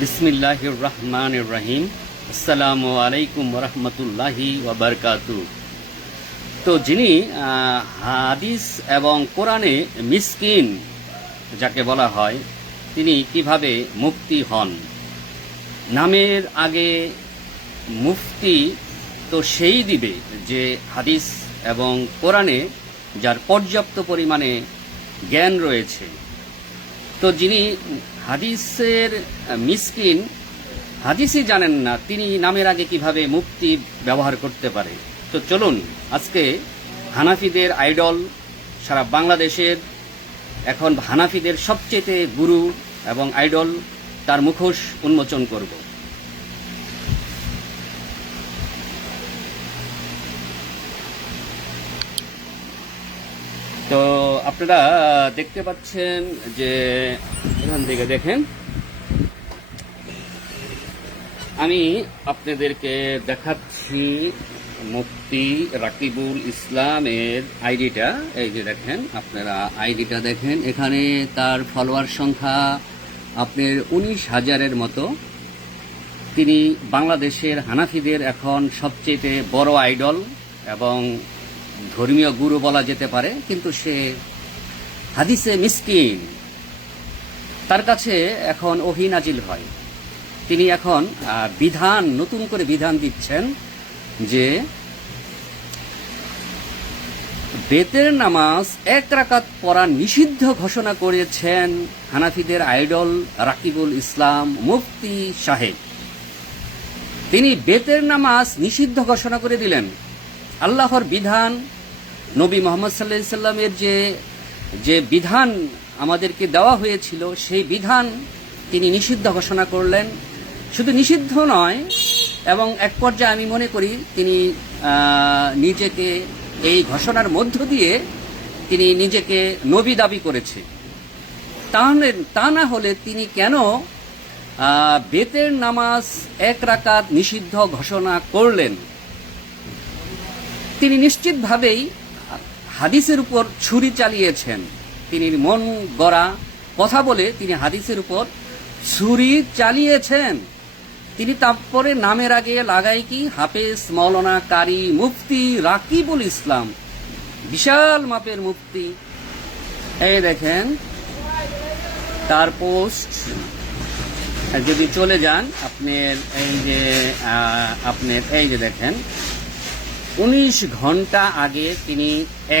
বিসমিল্লাহির রহমানির রহিম। আসসালামু আলাইকুম রহমতুল্লাহি ওয়াবারকাতু। তো যিনি হাদিস এবং কোরআনে মিসকিন যাকে বলা হয়, তিনি কিভাবে মুফতি হন? নামের আগে মুফতি তো সেই দিবে যে হাদিস এবং কোরআনে যার পর্যাপ্ত পরিমাণে জ্ঞান রয়েছে। তো যিনি হাদিসের মিসকিন, হাদিসই জানেন না, তিনি নামের আগে কিভাবে মুফতি ব্যবহার করতে পারে? তো চলুন আজকে হানাফিদের আইডল, সারা বাংলাদেশের এখন হানাফিদের সবচেয়ে গুরু এবং আইডল, তার মুখোশ উন্মোচন করব। তো আপনারা দেখতে পাচ্ছেন যে এখান থেকে দেখেন, আমি আপনাদেরকে দেখাচ্ছি মুফতি রাকিবুল ইসলামের আইডিটা। এই যে দেখেন, আপনারা আইডিটা দেখেন, এখানে তার ফলোয়ার সংখ্যা আপনার 19,000-এর মতো। তিনি বাংলাদেশের হানাফিদের এখন সবচেয়ে বড় আইডল এবং ধর্মীয় গুরু বলা যেতে পারে, কিন্তু সে হাদিসে মিসকিন। তার কাছে এখন ওহী নাজিল হয়। তিনি এখন নতুন করে বিধান দিচ্ছেন যে বেতের নামাজ 1 রাকাত পড়া নিষিদ্ধ ঘোষণা করেছেন হানাফিদের আইডল রাকিবুল ইসলাম মুফতি সাহেব। তিনি বেতের নামাজ নিষিদ্ধ ঘোষণা করে দিলেন। আল্লাহর বিধান, নবী মুহাম্মদ সাল্লাল্লাহু আলাইহি সাল্লামের যে বিধান আমাদেরকে দেওয়া হয়েছিল, সেই বিধান তিনি নিষিদ্ধ ঘোষণা করলেন। শুধু নিষিদ্ধ নয়, এবং এক পর্যায়ে আমি মনে করি তিনি নিজেকে এই ঘোষণার মধ্য দিয়ে তিনি নিজেকে নবী দাবি করেছে। তা না হলে তিনি কেন বেতের নামাজ 1 রাকাত নিষিদ্ধ ঘোষণা করলেন? তিনি নিশ্চিতভাবেই হাদিসের উপর ছুরি চালিয়েছেন। তিনি মন গড়া কথা বলে তিনি হাদিসের উপর ছুরি চালিয়েছেন। তিনি তারপরে নামের আগে লাগাই কি হাফেজ মাওলানা কারি মুফতি রাকিবুল ইসলাম, বিশাল মাপের মুফতি। এই দেখেন তার পোস্ট, যদি চলে যান আপনার এই যে দেখেন, 19 ঘন্টা আগে তিনি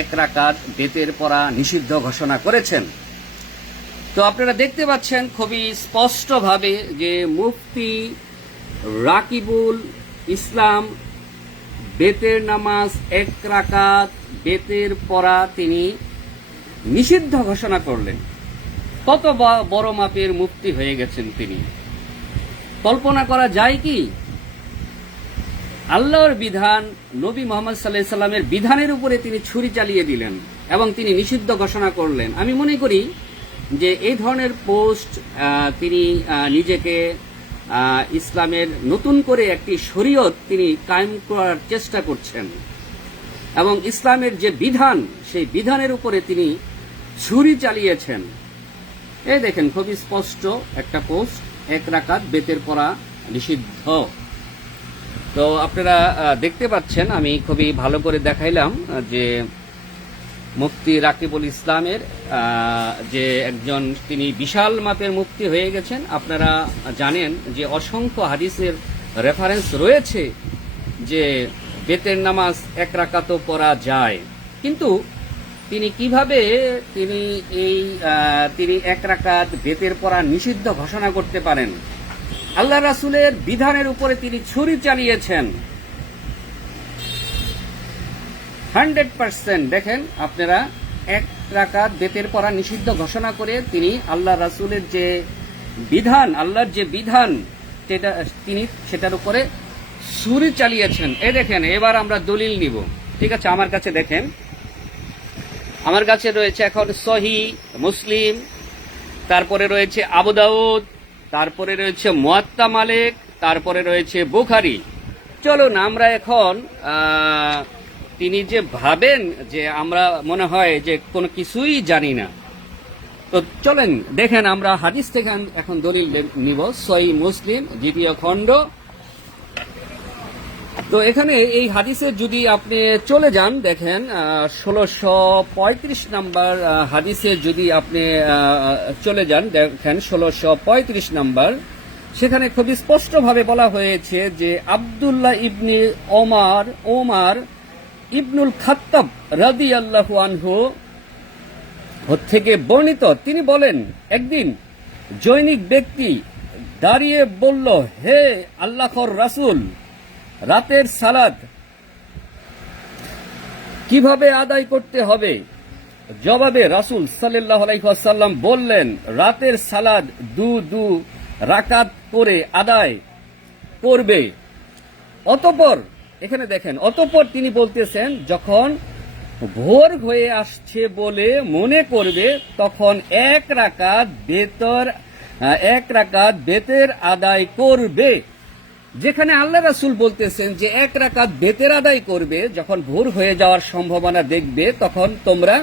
1 রাকাত বেতের পড়া নিষিদ্ধ ঘোষণা করেছেন। তো আপনারা দেখতে পাচ্ছেন খুবই স্পষ্টভাবে যে মুফতি রাকিবুল ইসলাম বেতের নামাজ 1 রাকাত বেতের পড়া তিনি নিষিদ্ধ ঘোষণা করলেন। কত বড় মাপের মুফতি হয়ে গেছেন তিনি! কল্পনা করা যায় কি? আল্লাহর বিধান, নবী মুহাম্মদ সাল্লাল্লাহু আলাইহি সাল্লামের বিধানের উপরে তিনি ছুরি চালিয়ে দিলেন এবং তিনি নিষিদ্ধ ঘোষণা করলেন। আমি মনে করি যে এই ধরনের পোস্ট তিনি নিজেকে ইসলামের নতুন করে একটি শরীয়ত তিনি কায়েম করার চেষ্টা করছেন, এবং ইসলামের যে বিধান, সেই বিধানের উপরে তিনি ছুরি চালিয়েছেন। এই দেখেন খুবই স্পষ্ট একটা পোস্ট, 1 রাকাত বেতের পড়া নিষিদ্ধ। তো আপনারা দেখতে পাচ্ছেন, আমি খুবই ভালো করে দেখাইলাম যে মুফতি রাকিবুল ইসলামের যে একজন, তিনি বিশাল মাপের মুফতি হয়ে গেছেন। আপনারা জানেন যে অসংখ্য হাদিসের রেফারেন্স রয়েছে যে বেতের নামাজ 1 রাকাতও পড়া যায়, কিন্তু তিনি কিভাবে তিনি 1 রাকাত বেতের পড়া নিষিদ্ধ ঘোষণা করতে পারেন? আল্লাহ রাসূলের বিধানের উপরে তিনি ছুরি চালিয়েছেন 100%। দেখেন আপনারা, 1 রাকাত বেতের পড়া নিষিদ্ধ ঘোষণা করে তিনি আল্লাহ রাসূলের যে বিধান, আল্লাহর যে বিধান, তিনি সেটার উপরে ছুরি চালিয়েছেন। এই দেখেন, এবার আমরা দলিল নিব। ঠিক আছে, আমার কাছে দেখেন, আমার কাছে রয়েছে এখন সহিহ মুসলিম, তারপরে রয়েছে আবু দাউদ, তারপরে রয়েছে মুয়াত্তা মালিক, তারপরে রয়েছে বুখারী। চলুন আমরা এখন তিনি যে ভাবেন যে আমরা মনে হয় যে কোনো কিছুই জানি না, তো চলেন দেখেন আমরা হাদিস থেকে এখন দলিল নিব। সহিহ মুসলিম 2য় খণ্ড। তো এখানে এই হাদিসে যদি আপনি চলে যান, দেখেন 1635 নাম্বার হাদিসে যদি আপনি চলে যান, দেখেন 1635 নাম্বার, সেখানে খুবই স্পষ্টভাবে বলা হয়েছে যে আব্দুল্লাহ ইবনে ওমর ইবনুল খাত্তাব রাদিয়াল্লাহু আনহু থেকে বর্ণিত, তিনি বলেন, একদিন জৈনিক ব্যক্তি দাঁড়িয়ে বলল, হে আল্লাহর রাসূল, রাতের সালাত কিভাবে আদায় করতে হবে? জবাবে রাসূল সাল্লাল্লাহু আলাইহি ওয়াসাল্লাম বললেন, রাতের সালাত দু রাকাত করে আদায় করবে। অতঃপর এখানে দেখেন, অতঃপর তিনি বলতেছেন, যখন ভোর হয়ে আসছে বলে মনে করবে তখন এক রাকাত বেতের আদায় করবে। যেখানে আল্লাহ রাসূল বলতেছেন যে এক রাকাত বেতের আদায় করবে, যখন ভোর হয়ে যাওয়ার সম্ভাবনা দেখবে তখন তোমরা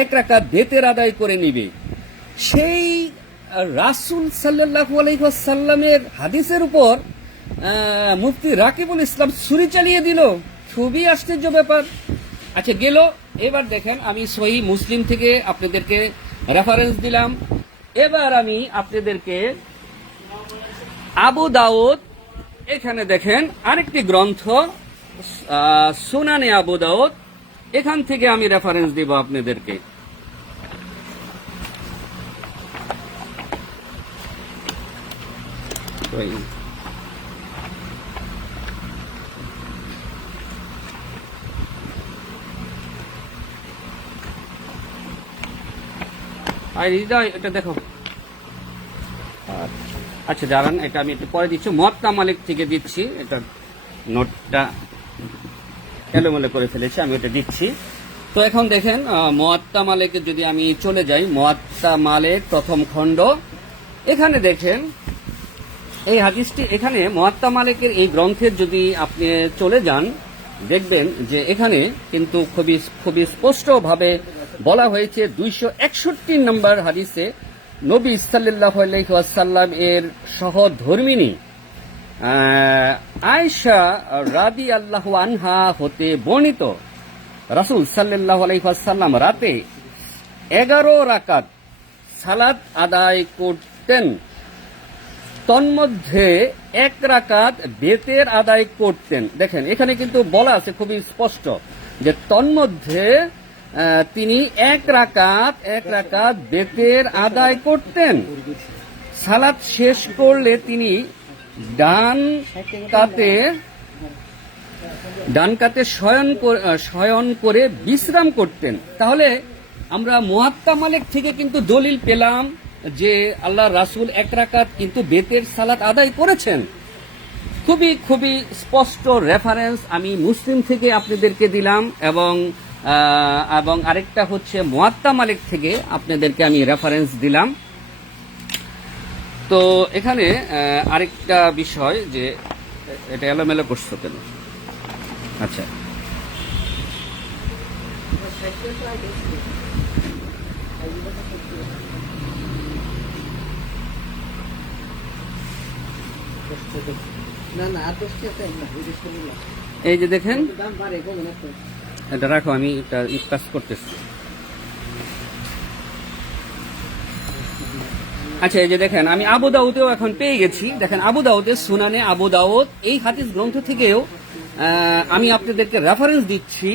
এক রাকাত বেতের আদায় করে নিবে। সেই রাসূল সাল্লাল্লাহু আলাইহি ওয়াসাল্লামের হাদিসের উপর মুফতি রাকিবুল ইসলাম ছুরি চালিয়ে দিল। খুবই আশ্চর্য ব্যাপার। আচ্ছা গেল। এবার দেখেন আমি সহিহ মুসলিম থেকে আপনাদেরকে রেফারেন্স দিলাম। এবার আমি আপনাদেরকে আবু দাউদ, এখানে দেখেন আরেকটি গ্রন্থ সুনানে আবু দাউদ, এখান থেকে আমি রেফারেন্স দিব আপনাদেরকে। এটা দেখো। আচ্ছা দাঁড়ান, এটা আমি একটু পরে দিচ্ছি। মুয়াত্তা মালিক থেকে দিচ্ছি, এটা নোটটা এলোমেলো করে ফেলেছি, আমি এটা দিচ্ছি। তো এখন দেখেন মুয়াত্তা মালিকে যদি আমি চলে যাই, মুয়াত্তা মালিক প্রথম খণ্ড, এখানে দেখেন এই হাদিসটি, এখানে মুয়াত্তা মালিকের এই গ্রন্থের যদি আপনি চলে যান, দেখবেন যে এখানে কিন্তু খুবই স্পষ্টভাবে বলা হয়েছে 261 নম্বর হাদিসে নবী সাল্লাল্লাহু আলাইহি ওয়াসাল্লাম এর সহধর্মিণী আয়েশা রাদিয়াল্লাহু আনহা হতে বর্ণিত, রাসূল সাল্লাল্লাহু আলাইহি ওয়াসাল্লাম রাতে 11 রাকাত সালাত আদায় করতেন, তন্মধ্যে 1 রাকাত বেতের আদায় করতেন। দেখেন এখানে কিন্তু বলা আছে খুবই স্পষ্ট যে তন্মধ্যে তিনি 1 রাকাত বেতের আদায় করতেন। সালাত শেষ করলে তিনি ডান কাতে শয়ন করে বিশ্রাম করতেন। তাহলে আমরা মুয়াত্তা মালিক থেকে কিন্তু দলিল পেলাম যে আল্লাহ রাসূল 1 রাকাত কিন্তু বেতের সালাত আদায় করেছেন। খুবই স্পষ্ট রেফারেন্স আমি মুসলিম থেকে আপনাদেরকে দিলাম, এবং আরেকটা হচ্ছে মুয়াত্তা মালিক থেকে আপনাদেরকে আমি রেফারেন্স দিলাম। তো এখানে আরেকটা বিষয় যে এটা এলোমেলো করছো কেন? আচ্ছা এই যে দেখেন, এটা রাখো, আমি এটা কাজ করতেছি। আচ্ছা এই যে দেখেন আমি আবু দাউদেও এখন পেয়ে গেছি। দেখেন আবু দাউদের সুনানে আবু দাউদ এই হাদিস গ্রন্থ থেকেও আমি আপনাদেরকে রেফারেন্স দিচ্ছি,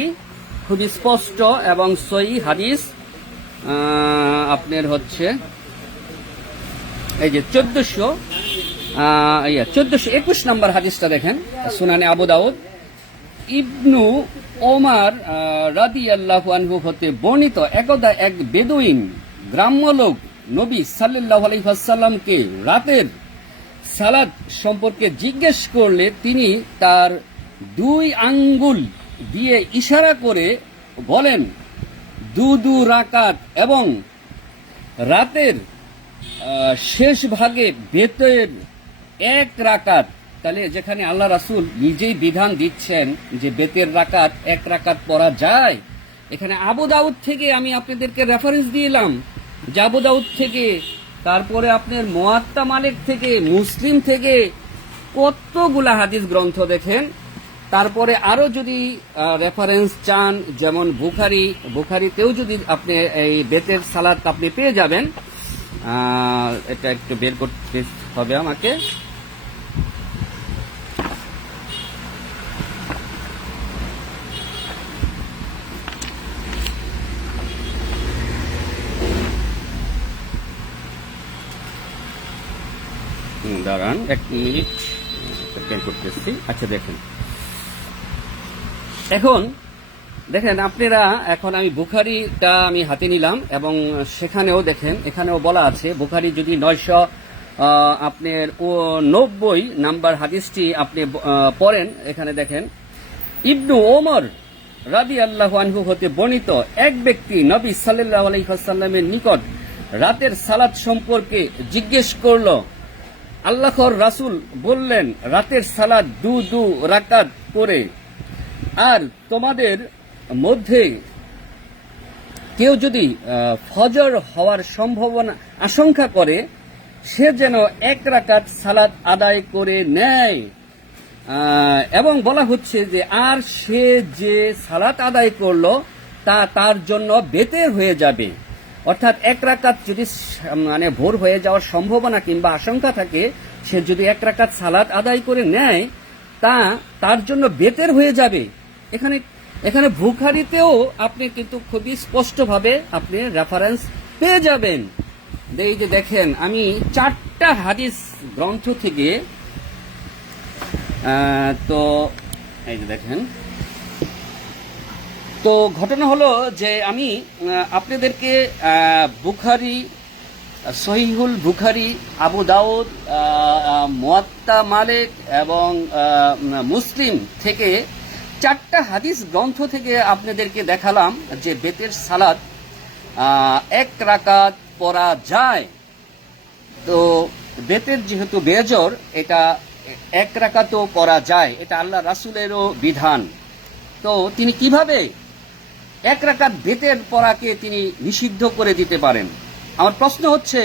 খুবই স্পষ্ট এবং সহিহ হাদিস। আপনার হচ্ছে এই যে 1421 নম্বর হাদিসটা দেখেন, সুনানে আবু দাউদ ইবনু ওমর রাদিয়াল্লাহু আনহু হতে বর্ণিত, একদা এক বেদুইন গ্রাম্য লোক নবী সাল্লাল্লাহু আলাইহি ওয়াসাল্লামকে রাতের সালাত সম্পর্কে জিজ্ঞেস করলে তিনি তার 2 আঙ্গুল দিয়ে ইশারা করে বলেন, দু রাকাত এবং রাতের শেষ ভাগে বেতের 1 রাকাত। তাহলে যেখানে আল্লাহ রাসূল নিজেই বিধান দিচ্ছেন যে বেতের রাকাত 1 রাকাত পড়া যায়, এখানে আবু দাউদ থেকে আমি আপনাদেরকে রেফারেন্স দিলাম আবু দাউদ থেকে, তারপরে আপনার মুয়াত্তা মালিক থেকে, মুসলিম থেকে, কতগুলা হাদিস গ্রন্থ দেখেন। তারপরে আরো যদি রেফারেন্স চান, যেমন বুখারিতেও যদি আপনি এই বেতের সালাদ আপনি পেয়ে যাবেন। এটা একটু বের করতে হবে আমাকে। দাঁড়ান 1 মিনিট, বের করতেছি। আচ্ছা দেখেন, এখন দেখেন আপনারা, এখন আমি বুখারিটা আমি হাতে নিলাম এবং সেখানেও দেখেন, এখানেও বলা আছে বুখারি যদি 990 নাম্বার হাদিসটি আপনি পড়েন, এখানে দেখেন ইবনু ওমর রাদিয়াল্লাহু আনহু হতে বর্ণিত, এক ব্যক্তি নবী সাল্লাল্লাহু আলাইহি ওয়াসাল্লামের নিকট রাতের সালাত সম্পর্কে জিজ্ঞেস করল। আল্লাহর রাসূল বললেন, রাতের সালাত দু রাকাত করে, আর তোমাদের মধ্যে কেউ যদি ফজর হওয়ার সম্ভাবনা আশঙ্কা করে, সে যেন 1 রাকাত সালাত আদায় করে নেয়। এবং বলা হচ্ছে যে আর সে যে সালাত আদায় করলো তা তার জন্য বেতের হয়ে যাবে। অর্থাৎ 1 রাকাত যদি মানে ভোর হয়ে যাওয়ার সম্ভাবনা কিংবা আশঙ্কা থাকে, সে যদি 1 রাকাত সালাত আদায় করে নেয়, তা তার জন্য বেতের হয়ে যাবে। এখানে বুখারীতেও আপনি কিন্তু খুবই স্পষ্টভাবে আপনি রেফারেন্স পেয়ে যাবেন। এই যে দেখেন, আমি 4টা হাদিস গ্রন্থ থেকে, তো এই যে দেখেন, তো ঘটনা হলো যে আমি আপনাদেরকে বুখারী, সহিহুল বুখারী, আবু দাউদ, মুয়াত্তা মালিক এবং মুসলিম থেকে 4টা হাদিস গ্রন্থ থেকে আপনাদেরকে দেখালাম যে বেতের সালাত 1 রাকাত পড়া যায়। তো বেতের যেহেতু বেজর, এটা 1 রাকাতও পড়া যায়, এটা আল্লাহ রাসূলেরও বিধান। তো তিনি কিভাবে 1 রাকাত বেতের পড়াকে তিনি নিষিদ্ধ করে দিতে পারেন? আমার প্রশ্ন হচ্ছে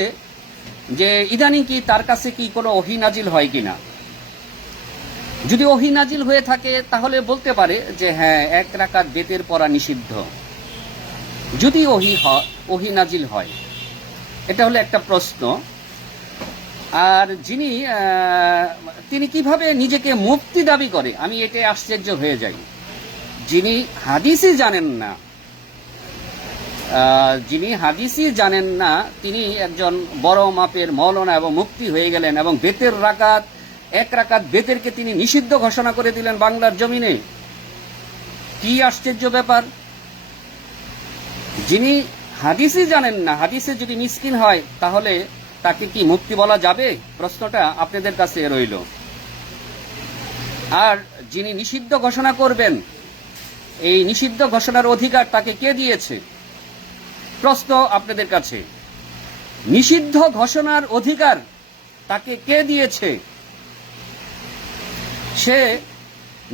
যে ইদানিং কি তার কাছে কি কোনো ওহী নাজিল হয় কিনা? যদি ওহী নাজিল হয়ে থাকে তাহলে বলতে পারে যে হ্যাঁ 1 রাকাত বেতের পড়া নিষিদ্ধ, যদি ওহী নাজিল হয়। এটা হলো একটা প্রশ্ন। আর তিনি কিভাবে নিজেকে মুফতি দাবি করে, আমি এতে আশ্চর্য হয়ে যাই। যিনি হাদিসই জানেন না, তিনি একজন বড় মাপের মৌলানা এবং মুফতি হয়ে গেলেন, এবং বেতের রাকাত 1 রাকাত বেতেরকে তিনি নিষিদ্ধ ঘোষণা করে দিলেন বাংলার জমিনে। কি আশ্চর্য ব্যাপার! যিনি হাদিসই জানেন না, হাদিসে যদি মিসকিন হয়, তাহলে তাকে কি মুফতি বলা যাবে? প্রশ্নটা আপনাদের কাছে রইল। আর যিনি নিষিদ্ধ ঘোষণা করবেন, এই নিষিদ্ধ ঘোষণার অধিকার তাকে কে দিয়েছে? প্রশ্ন আপনাদের কাছে, নিষিদ্ধ ঘোষণার অধিকার তাকে কে দিয়েছে? সে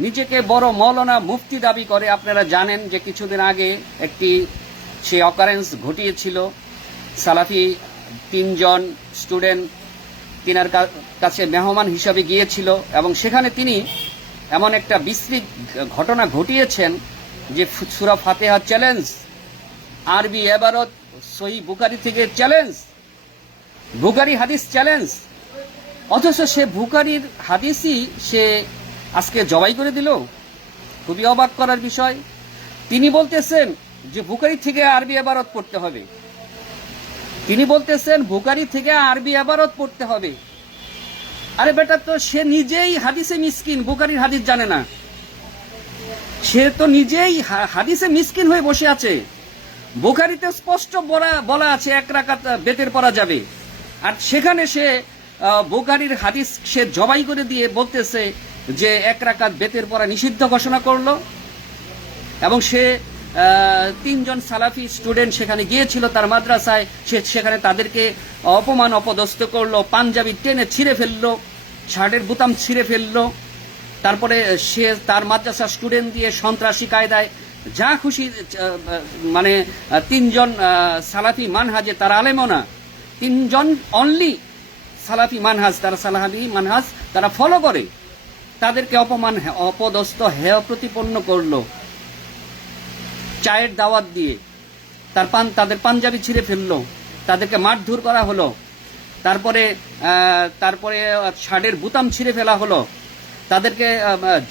নিজেকে বড় মৌলানা মুফতি দাবি করে। আপনারা জানেন যে কিছুদিন আগে একটি সে অকারেন্স ঘটিয়েছিল। সালাফি 3 জন স্টুডেন্ট তিনার কাছে মেহমান হিসাবে গিয়েছিল, এবং সেখানে তিনি এমন একটা বিশ্রী ঘটনা ঘটিয়েছেন যে সূরা ফাতিহা চ্যালেঞ্জ, আরবি ইবারত সহিহ বুখারী থেকে চ্যালেঞ্জ, বুখারী হাদিস চ্যালেঞ্জ, অথচ সে বুখারীর হাদিসই সে আজকে জবাই করে দিল। খুবই অবাক করার বিষয়। তিনি বলতেছেন যে বুখারী থেকে আরবি ইবারত পড়তে হবে, তিনি বলতেছেন বুখারী থেকে আরবি ইবারত পড়তে হবে। আরে বেটা, তো সে নিজেই হাদিসে মিসকিন, বুখারীর হাদিস জানে না। সে তো নিজেই হাদিসে মিসকিন হয়ে বসে আছে। বুখারীতে স্পষ্ট বলা আছে 1 রাকাত বেতের পড়া যাবে, আর সেখানে সে বুখারীর হাদিস সে জবাই করে দিয়ে বলতেছে যে 1 রাকাত বেতের পড়া নিষিদ্ধ ঘোষণা করলো। এবং সে 3 জন সালাফি স্টুডেন্ট সেখানে গিয়েছিল তার মাদ্রাসায়, সে সেখানে তাদেরকে অপমান অপদস্থ করলো, পাঞ্জাবি টেনে ছিঁড়ে ফেললো, শার্টের বোতাম ছিঁড়ে ফেললো। তারপরে সে তার মাদ্রাসার স্টুডেন্ট দিয়ে সন্ত্রাসী কায়দায় যা খুশি মানে তিনজন সালাফি মানহাজে তারা আলেমও না, তিনজন অনলি সালাফি মানহাজ, তারা সালাফি মানহাজ তারা ফলো করে, তাদেরকে অপমান অপদস্থ হেয় প্রতিপন্ন করলো চায়ের দাওয়াত দিয়ে, তাদের পাঞ্জাবি ছিঁড়ে ফেললো, তাদেরকে মারধর করা হলো, তারপরে শার্টের বুতাম ছিঁড়ে ফেলা হলো, তাদেরকে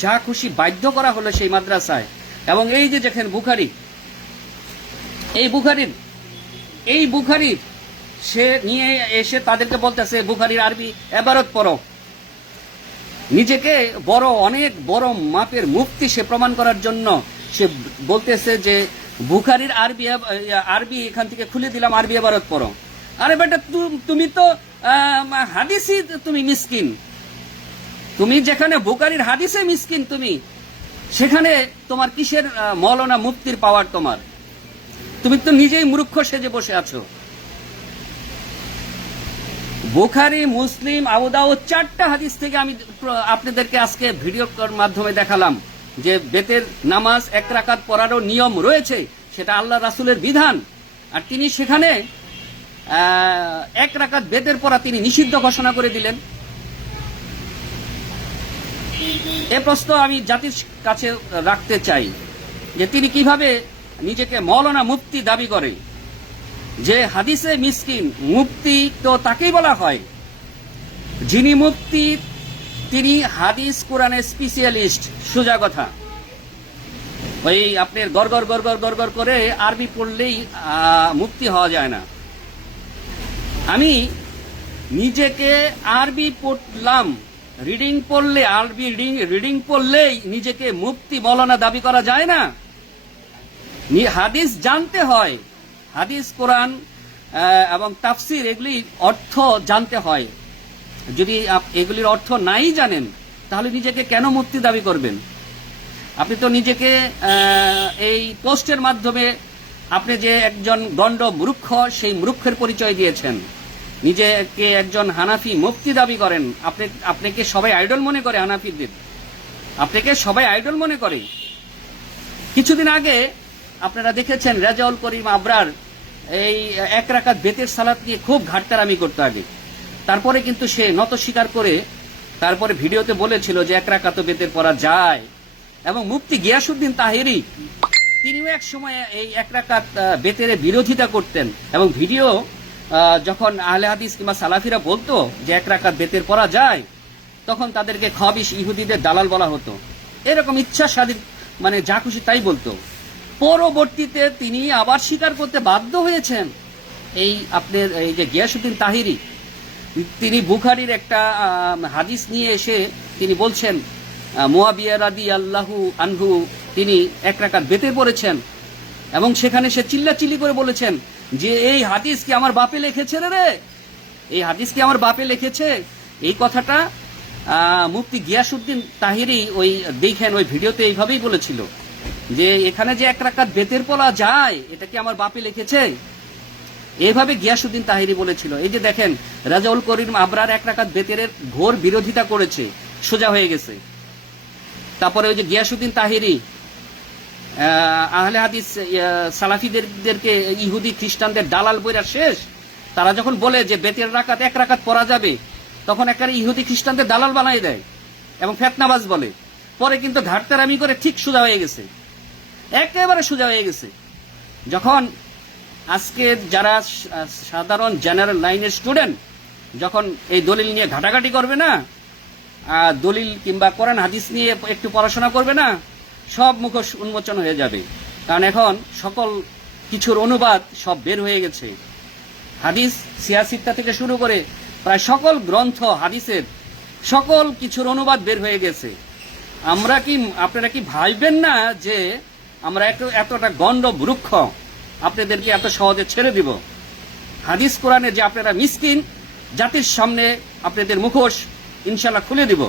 যা খুশি বাধ্য করা হলো সেই মাদ্রাসায়। এবং এই যে দেখেন বুখারী, এই বুখারী সে নিয়ে এসে তাদেরকে বলতেছে বুখারীর আরবি এবারত পড়ো। নিজেকে বড়, অনেক বড় মাপের মুফতি সে প্রমাণ করার জন্য সে বলতেছে যে বুখারীর আরবি এখান থেকে খুলে দিলাম, আরবি এবারত পড়ো। আরে বেটা, তুমি তো হাদিসই তুমি মিসকিন, তুমি যেখানে বুখারীর হাদিসে মিসকিন, তুমি সেখানে তোমার কিসের মৌলানা মুফতির পাওয়ার? তুমি তো নিজেই মূর্খ সেজে বসে আছো। বুখারী, মুসলিম, আবু দাউদ 4টা হাদিস থেকে আমি আপনাদেরকে আজকে ভিডিওর মাধ্যমে দেখালাম যে বেতের নামাজ 1 রাকাত পড়ারও নিয়ম রয়েছে, সেটা আল্লাহ রাসূলের বিধান, আর তিনি সেখানে 1 রাকাত বেতের পড়া তিনি নিষিদ্ধ ঘোষণা করে দিলেন। এ প্রশ্ন আমি জাতির কাছে রাখতে চাই যে তিনি কিভাবে নিজেকে মৌলানা মুফতি দাবি করে, যে হাদিসে মিসকিন। মুফতি তো তাকেই বলা হয় যিনি মুফতি, তিনি হাদিস কোরআনের স্পেশালিস্ট। সোজা কথা, ওই আপনার গড় করে আরবি পড়লেই মুফতি হওয়া যায় না। আমি নিজেকে আরবি পড়লাম, রিডিং পড়লে, আরবি রিডিং পড়লেই নিজেকে মুফতি মৌলানা দাবি করা যায় না। হাদিস জানতে হয়, হাদিস, কোরআন এবং তাফসির এগুলি অর্থ জানতে হয়। যদি এগুলির অর্থ নাই জানেন তাহলে নিজেকে কেন মুফতি দাবি করবেন? আপনি তো নিজেকে এই পোস্টের মাধ্যমে আপনি যে একজন গণ্ড মূর্খ, সেই মূর্খের পরিচয় দিয়েছেন। নিজেকে একজন হানাফি মুফতি দাবি করেন, আপনাকে সবাই আইডল মনে করে, হানাফিদের আপনাকে সবাই আইডল মনে করে। কিছুদিন আগে আপনারা দেখেছেন রেজাউল করিম আবরার এই 1 রাকাত বেতের সালাত নিয়ে খুব ঘাটতারামি করতে আগে, তারপরে কিন্তু সে নত স্বীকার করে তারপরে ভিডিওতে বলেছিল যে 1 রাকাত বেতের পড়া যায়। এবং মুফতি গিয়াসউদ্দিন তাহেরি তিনিও এক সময় এই 1 রাকাত বেতের বিরোধিতা করতেন, এবং ভিডিও যখন আহলে হাদিস কিংবা সালাফিরা বলতো যে 1 রাকাত বেতের পড়া যায়, তখন তাদেরকে খবিশ ইহুদিদের দালাল বলা হতো। এরকম ইচ্ছা স্বাধীন মানে যা খুশি তাই বলতো। পরবর্তীতে তিনি আবার স্বীকার করতে বাধ্য হয়েছেন। এই আপনার এই যে গিয়াসউদ্দিন তাহেরি, তিনি বুখারীর একটা হাদিস নিয়ে এসে তিনি বলছেন মুয়াবিয়া রাদিয়াল্লাহু আনহু তিনি 1 রাকাত বেতের পড়েছেন, এবং সেখানে সে চিল্লাচিল্লি করে বলেছেন যে এই হাদিস কি আমার বাপে লিখেছে রে, এই হাদিস কি আমার বাপে লিখেছে। এই কথাটা মুফতি গিয়াসউদ্দিন তাহেরি ওই দেখেন ওই ভিডিওতে এইভাবেই বলেছিল যে এখানে যে 1 রাকাত বেতের পড়া যায় এটা কি আমার বাপে লিখেছে, এইভাবে গিয়াসউদ্দিন তাহেরি বলেছিল। এই যে দেখেন রেজাউল করিম আবরার 1 রাকাত বেতের ঘোর বিরোধিতা করেছে, সোজা হয়ে গেছে। তারপরে ওই যে গিয়াসউদ্দিন তাহেরি আহলে হাদিস সালাফিদেরকে ইহুদি খ্রিস্টানদের দালাল বইরা শেষ। তারা যখন বলে যে বেতের রাকাত 1 রাকাত পড়া যাবে, তখন একেবারে ইহুদি খ্রিস্টানদের দালাল বানাই দেয় এবং ফেতনাবাজ বলে। পরে কিন্তু ঘাটতারামি করে ঠিক সোজা হয়ে গেছে, একেবারে সোজা হয়ে গেছে। যখন আজকে যারা সাধারণ জেনারেল লাইনের স্টুডেন্ট যখন এই দলিল নিয়ে ঘাটাঘাটি করবে না, দলিল কিংবা কোরআন হাদিস নিয়ে একটু পড়াশোনা করবে না, সব মুখোশ উন্মোচন হয়ে যাবে। কারণ এখন সকল কিছুর অনুবাদ সব বের হয়ে গেছে। হাদিস সিয়াসিত্তা থেকে শুরু করে প্রায় সকল গ্রন্থ হাদিসের সকল কিছুর অনুবাদ বের হয়ে গেছে। আপনারা কি ভাববেন না যে আমরা এতটা গণ্ড বৃক্ষ আপনাদেরকে এত সহজে ছেড়ে দিব? হাদিস কোরআনে যে আপনারা মিসকিন, জাতির সামনে আপনাদের মুখোশ ইনশাল্লাহ খুলে দিব।